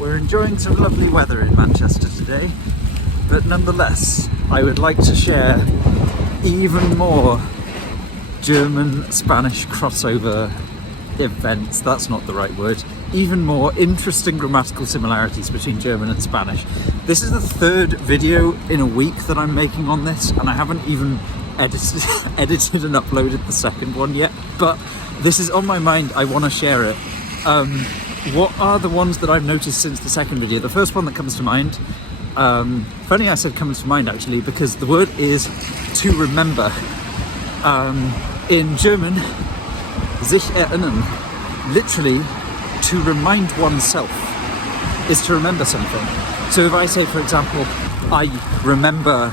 We're enjoying some lovely weather in Manchester today, but nonetheless, I would like to share even more German-Spanish crossover events, that's not the right word, even more interesting grammatical similarities between German and Spanish. This is the third video in a week that I'm making on this, and I haven't even edited and uploaded the second one yet, but this is on my mind, I want to share it. What are the ones that I've noticed since the second video? The first one that comes to mind, funny I said comes to mind actually, because the word is to remember. In German, sich erinnern, literally to remind oneself is to remember something. So if I say, for example, I remember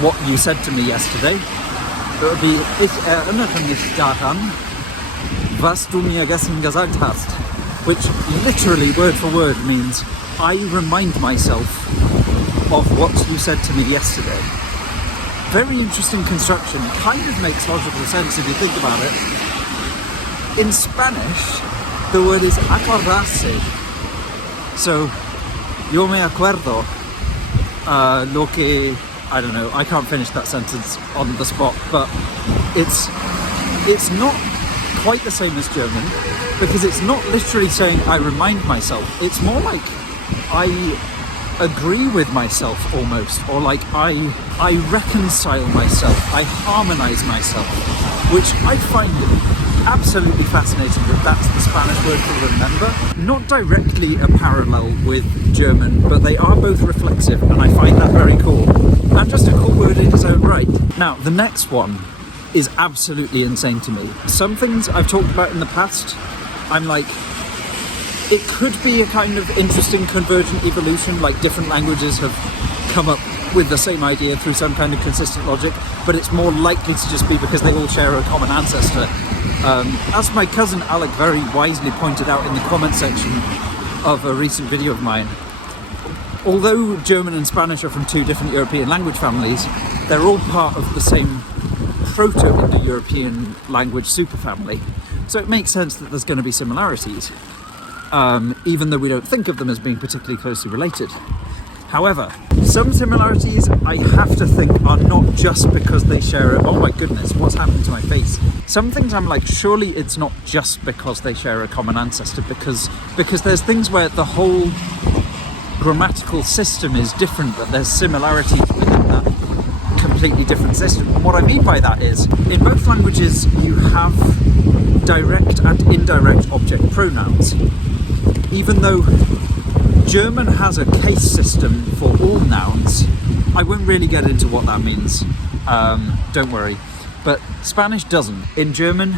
what you said to me yesterday, it would be, ich erinnere mich daran, was du mir gestern gesagt hast, which literally word for word means I remind myself of what you said to me yesterday. Very interesting construction, kind of makes logical sense if you think about it. In Spanish, the word is acordarse. So, yo me acuerdo lo que, I don't know, I can't finish that sentence on the spot, but it's not quite the same as German, because it's not literally saying I remind myself, it's more like I agree with myself almost, or like I reconcile myself, I harmonize myself, which I find absolutely fascinating that that's the Spanish word for remember. Not directly a parallel with German, but they are both reflexive, and I find that very cool, and just a cool word in its own right. Now, the next one is absolutely insane to me. Some things I've talked about in the past, I'm like, it could be a kind of interesting convergent evolution, like different languages have come up with the same idea through some kind of consistent logic, but it's more likely to just be because they all share a common ancestor. As my cousin Alec very wisely pointed out in the comment section of a recent video of mine, although German and Spanish are from two different European language families, they're all part of the same Proto-Indo-European language superfamily. So it makes sense that there's going to be similarities. Even though we don't think of them as being particularly closely related. However, some similarities I have to think are not just because they share oh my goodness, what's happened to my face? Some things I'm like, surely it's not just because they share a common ancestor, because there's things where the whole grammatical system is different, but there's similarities within that completely different system. And what I mean by that is, in both languages you have direct and indirect object pronouns. Even though German has a case system for all nouns, I won't really get into what that means, don't worry, but Spanish doesn't. In German,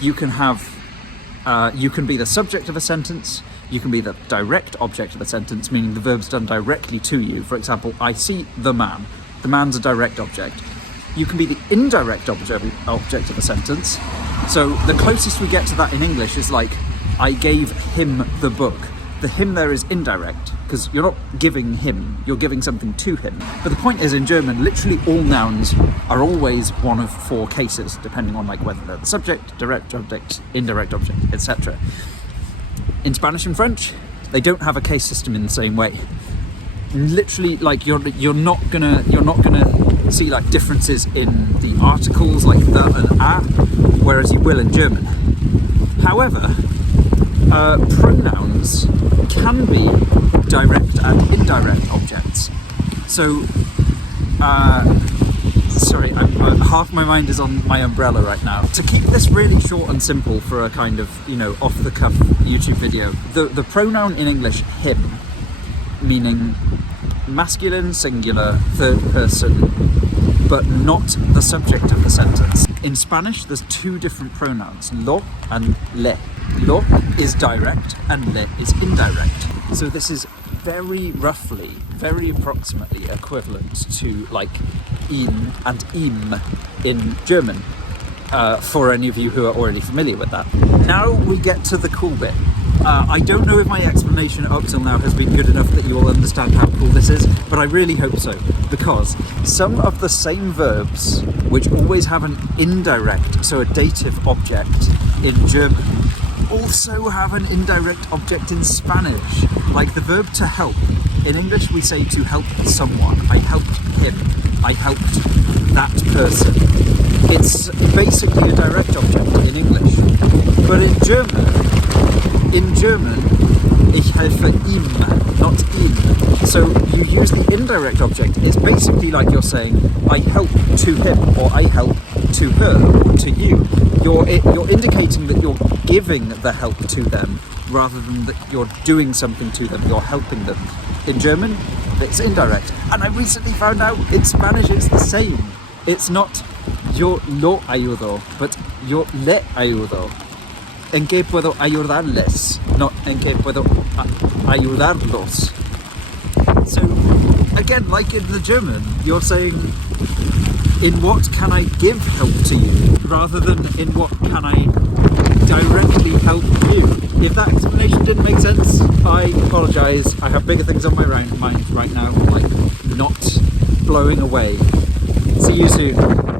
you can have, you can be the subject of a sentence, you can be the direct object of a sentence, meaning the verb's done directly to you. For example, I see the man. The man's a direct object. You can be the indirect object of a sentence. So the closest we get to that in English is like, I gave him the book. The him there is indirect, because you're not giving him, you're giving something to him. But the point is, in German, literally all nouns are always one of four cases, depending on like whether they're the subject, direct object, indirect object, etc. In Spanish and French, they don't have a case system in the same way. Literally, like you're not gonna see like differences in the articles like the and a, whereas you will in German. However, pronouns can be direct and indirect objects. So, sorry, half my mind is on my umbrella right now. To keep this really short and simple for a kind of, you know, off-the-cuff YouTube video, the pronoun in English, him, meaning masculine, singular, third person, but not the subject of the sentence. In Spanish, there's two different pronouns, lo and le. Lo is direct and le is indirect. So this is very roughly, very approximately equivalent to like ihn and ihm in German, for any of you who are already familiar with that. Now we get to the cool bit. I don't know if my explanation up till now has been good enough that you all understand how cool this is, but I really hope so, because some of the same verbs, which always have an indirect, so a dative object in German, also have an indirect object in Spanish, like the verb to help. In English we say to help someone. I helped him. I helped that person. It's basically a direct object in English. But in German, ich helfe ihm, not ihn. So you use the indirect object. It's basically like you're saying, I help to him, or I help to her, or to you. You're indicating that you're giving the help to them, rather than that you're doing something to them, you're helping them. In German, it's indirect. And I recently found out in Spanish it's the same. It's not yo lo ayudo, but yo le ayudo. En que puedo ayudarles, not en que puedo ayudarlos. So, again, like in the German, you're saying, in what can I give help to you, rather than in what can I directly help you. If that explanation didn't make sense, I apologise. I have bigger things on my mind right now, like not blowing away. See you soon.